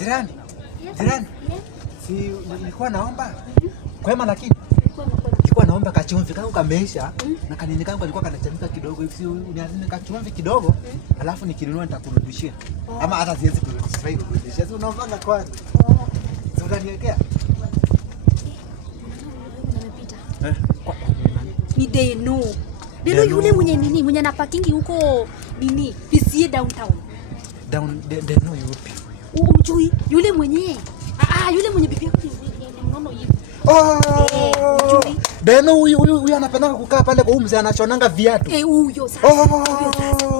Jirani. Yes. Jirani. Yes. Si nilikuwa naomba. Kwema lakini. Nilikuwa naomba kachumvi kangu kameisha na kanini kangu alikuwa kanachemka kidogo hivi. Si uniazime kachumvi kidogo alafu nikinunua nitakurudishia. Ama hata siwezi kurudishia. Si unaomba kwanza. Si utaniwekea? Unanipita. Ni Deno. Deno yule mwenye anapakingi huko nini? PCA downtown. Deno yupi? Umjui yule mwenye. Yule mwenye bibi yako ni mnono hivi. Deno huyu anapenda kukaa pale kwa mzee anachonanga viatu. Huyo sasa.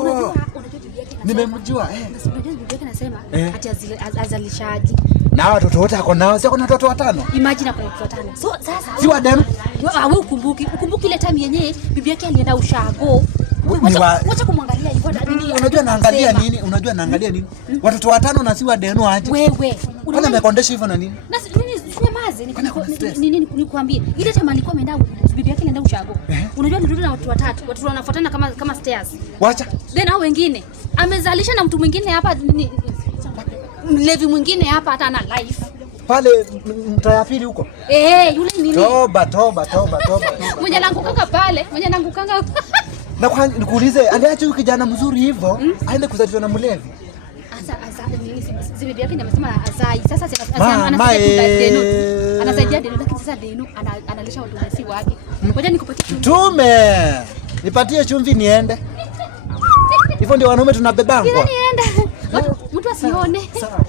Unajua bibi yake anasema. Nimemjua Unajua bibi yake anasema ati azalishaji. Na watoto wote ako nao, si ako na watoto 5. Imagine ako na watoto 5. So sasa si wa Deno. Wewe ukumbuki ile time yenyewe bibi yake alienda ushago. Wacha kumwangalia hivyo nini? Unajua naangalia nini? Unajua naangalia nini? Watoto 5 na si wa Deno aje. Wewe. Unaona amekondesha hivyo na nini? Na nini sinyamaze nini nikwambie. Ile time alikuwa ameenda bibi yake alienda ushago. Unajua ndio na watu 3. Watu wanafuatana kama stairs. Wacha. Then hao wengine amezalisha na mtu mwingine hapa mlevi mwingine hapa hata ana life. Pale mtaya pili huko. Yule nini? Toba. Mwenye anangukanga pale, mwenye anangukanga. Na kwa nikuulize, aliacha huyu kijana mzuri hivyo, aende kuzalishwa na mlevi. Asa nini bibi yake amesema azai. Sasa anasaidia Deno. Anasaidia Deno lakini sasa Deno analisha watu wasi wake. Ngoja nikupatie chumvi. Tume. Nipatie chumvi niende. Hivyo ndio wanaume tunabebangwa. Niende. Mtu asione. Sawa.